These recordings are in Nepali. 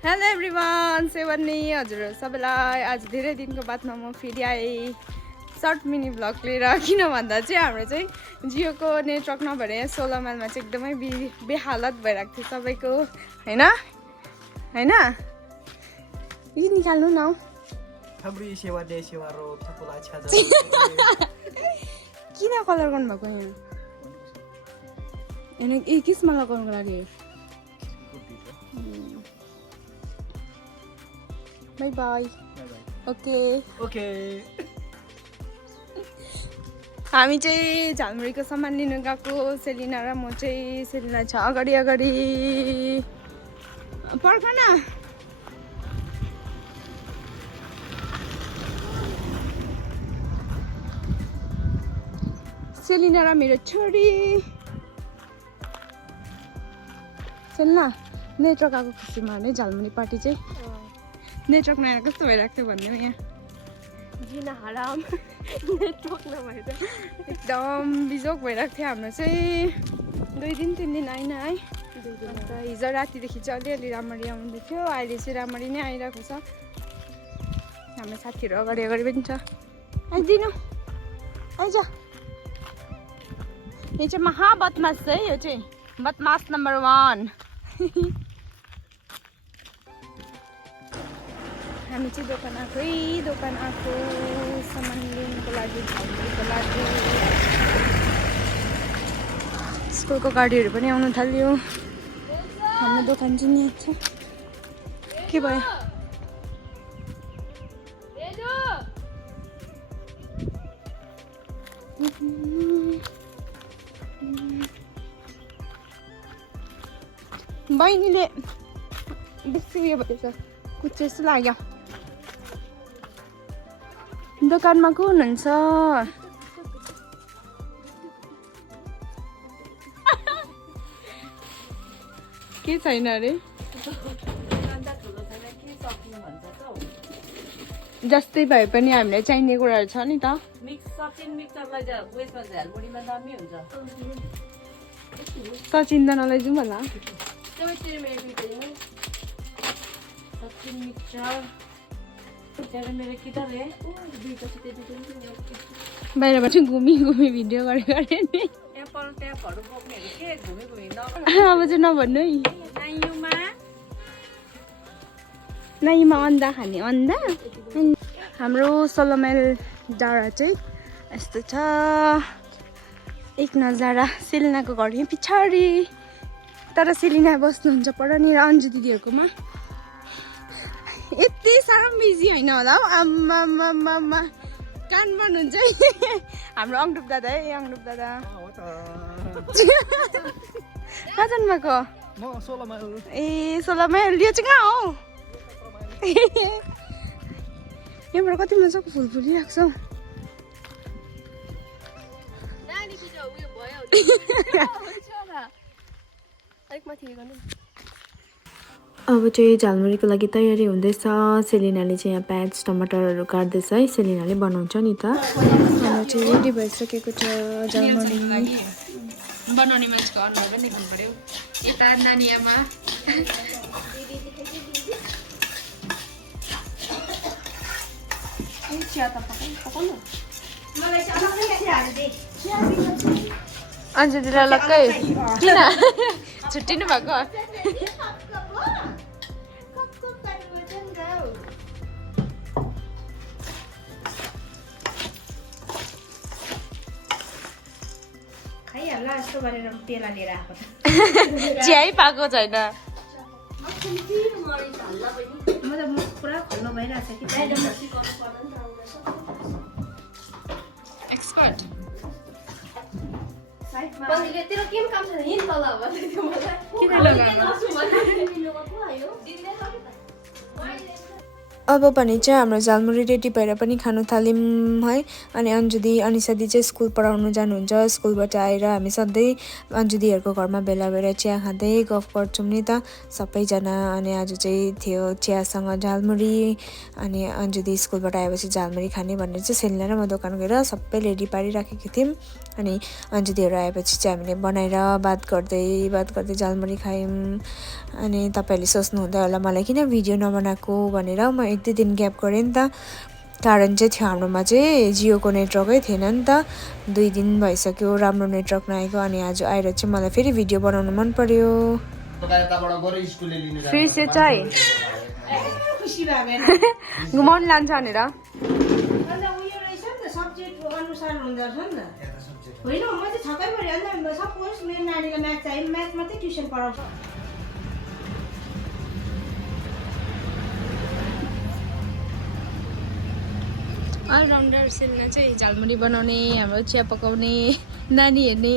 हेलो एभ्रिवान, सेवन्नी हजुर सबैलाई आज धेरै दिनको बादमा म फेरि आएँ सर्ट मिनी भ्लग लिएर। किन भन्दा चाहिँ हाम्रो चाहिँ जियोको नेटवर्क नभएर 16 माइलमा चाहिँ एकदमै बेहालत भइरहेको थियो सबैको, हैन हैन? यी निकाल्नु न। हाम्रो सेवा दे सेवा रो थपुला छ किन कलर गर्नुभएको यहाँ? हैन ए किसमा लगाउनको लागि? By by. ओके ओके हामी चाहिँ झालमुरीको सामान लिनु गएको, सेलिना र म चाहिँ। सेलिना छ अगाडि अगाडि, पर्ख न। सेलिना र मेरो छोरी। सेलिना नेटवर्क आएको खुसीमा नै झालमुरी पार्टी चाहिँ नेटवर्क नआएर कस्तो भइरहेको थियो भन्दै यहाँ जिन हराम नेटवर्क नभएर एकदम बिजोक भइरहेको थियो हाम्रो चाहिँ। 2 दिन 3 दिन आइन है। अन्त हिजो रातिदेखि चाहिँ अलिअलि राम्ररी आउँदै थियो, अहिले चाहिँ राम्ररी नै आइरहेको छ। हाम्रो साथीहरू अगाडि अगाडि पनि छ। आइदिनु आइज। यो चाहिँ महाबदमास है, यो चाहिँ बदमास नम्बर 1। हामी चाहिँ दोकान आएको सामान लिनुको लागि, झालमुरीको लागि। स्कुलको गाडीहरू पनि आउनु थाल्यो। हाम्रो दोकान चाहिँ यहाँ छ। के भयो? बहिनीले बेसी उयो भएछ, कुच्चे जस्तो लाग्यो। दोकानमा को हुनुहुन्छ? के छैन अरे? जस्तै भए पनि हामीलाई चाहिने कुराहरू छ नि त। सचिन त नलैजाउँ होला। बाहिरबाट चाहिँ घुमी भिडियो गरे नि। अब चाहिँ नभन्नु है। नाइमा अन्डा खाने, अन्डा। हाम्रो 16 माइल डाँडा चाहिँ यस्तो छ। एक नजारा सेलिनाको घर यहाँ पछाडि। तर सेलिना बस्नुहुन्छ पर नि अन्जु दिदीहरूकोमा। यति साह्रो बिजी होइन होला हौ। आम्मा कान बन्नुहुन्छ है हाम्रो अङ्डुप दादा है। अङ्डुप दादा कहाँ जानुभएको? म 16 माइल। ए 16 माइल। यो चाहिँ कहाँ हो? यहाँबाट कति मजाको फुल फुलिरहेको छ हौ। अब चाहिँ झालमुरीको लागि तयारी हुँदैछ। सेलिनाले चाहिँ यहाँ प्याज टमाटरहरू काट्दैछ है। सेलिनाले बनाउँछ नि त। हाम्रो चाहिँ रेडी भइसकेको छ झालमुरी। बनाउने मान्छेको अनुहार पनि देख्नु पर्यो। यता नानी आमा अन्जु दिदी लक्कै किन छुट्टिनु भएको? चिया पाएको छैन। एक्सपर्ट अब भने चाहिँ हाम्रो झालमुरी रेडी भएर पनि खानु थाल्यौँ है। अनि अन्जुदी अनिसादी चाहिँ स्कुल पढाउनु जानुहुन्छ। स्कुलबाट आएर हामी सधैँ अन्जुदीहरूको घरमा भेला भएर चिया खाँदै गफ गर्छौँ नि त सबैजना। अनि आज चाहिँ थियो चियासँग झालमुरी। अनि अन्जुदी स्कुलबाट आएपछि झालमुरी खाने भनेर चाहिँ सेलिना र म दोकान गएर सबै रेडी पारिराखेको थियौँ। अनि अन्जुदीहरू आएपछि चाहिँ हामीले बनाएर बात गर्दै झालमुरी खायौँ। अनि तपाईँहरूले सोच्नुहुँदै होला मलाई किन भिडियो नबनाएको भनेर। म 1-2 दिन ग्याप गरेँ नि त। कारण चाहिँ थियो हाम्रोमा चाहिँ जियोको नेटवर्कै थिएन नि त। 2 दिन भइसक्यो राम्रो नेटवर्क नआएको। अनि आज आएर चाहिँ मलाई फेरि भिडियो बनाउनु मन पर्यो। घुमाउनु लान्छ भनेर होइन म चाहिँ छक्कै पऱ्यो अन्त सपोज मेरो नानीलाई म्याथ चाहियो म्याथ मात्रै ट्युसन पढाउँछ अलराउन्डर सेलिना चाहिँ झालमुरी बनाउने हाम्रो चिया पकाउने नानी हेर्ने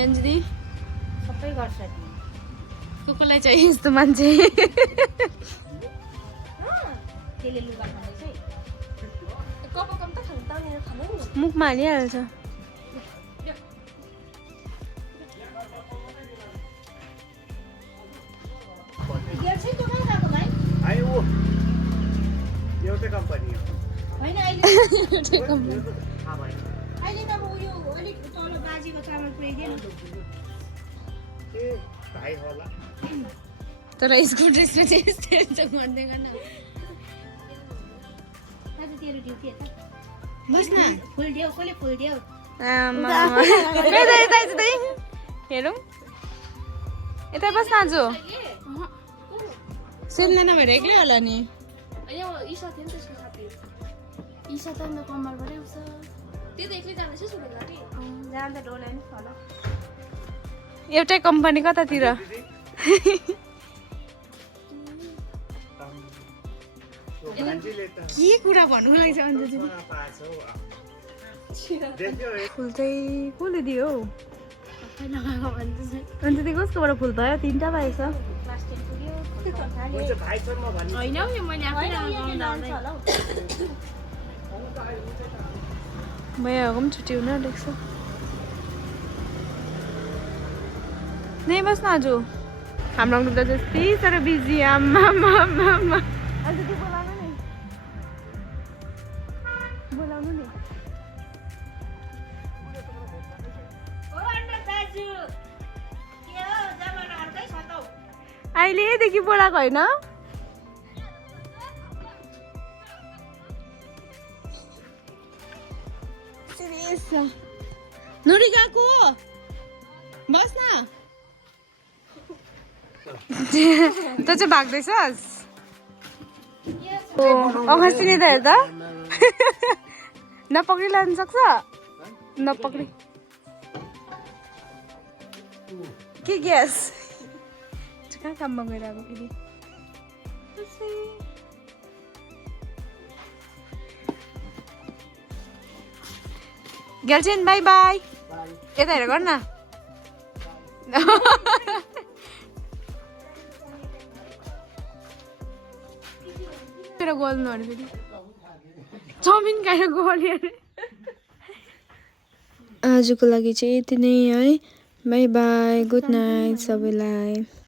अन्जुदी सबै गर्छ कसलाई चाहियो यस्तो मान्छे त्यसले लुगा खाँदैछ कम त खानु तानेर खानु नि मुखमा हालिहाल्छ। एउटै कम्पनी हो होइन अहिले त अब उयो अलिक तल बाजीको चामल पुऱ्याइदिएन भाइ होला तर यसको ड्रेसमा चाहिँ यस्तै हुन्छ भन्दै गर्न आज तेरो ड्युटी यता बस न फुल देऊ कसले फुल देऊ हेरौँ यता बस न आज सेलिना नभएर एक्लै होला नि। ईशा थियो नि त्यसको साथी ईशा त अन्त कम्मरबाटै आउँछ त्यो त एक्लै जाँदैछ सुनेर नि जाँदा डोला नि होला एउटै कम्पनी कतातिर के कुरा भन्नु लाग्छ अन्त फुल चाहिँ कसले दियो हौ लगाएको भन्छ अन्त त्यो कसकोबाट फुल भयो 3टा भएछ होइन यो मैले आफै भइहाको पनि छुट्टी हुन आँटेको छ। नै बस न आज हाम्रो ग्रुप त जस्तै तर बिजी आमा आज त्यो बोलाउनु नि अहिलेदेखि बोलाएको होइन नुरी गएको बस न त चाहिँ भाग्दैछस् अगस्ती त हेर त नपक्री लानु सक्छ नपक्री के ग्यास कहाँ काममा गइरहेको फेरि गेलचेन बाई बाई यता हेर गर न मेरो गोल्नु अरे फेरि चाउमिन खाएर गोल्यो अरे। आजको लागि चाहिँ यति नै है बाई बाई गुड नाइट सबैलाई।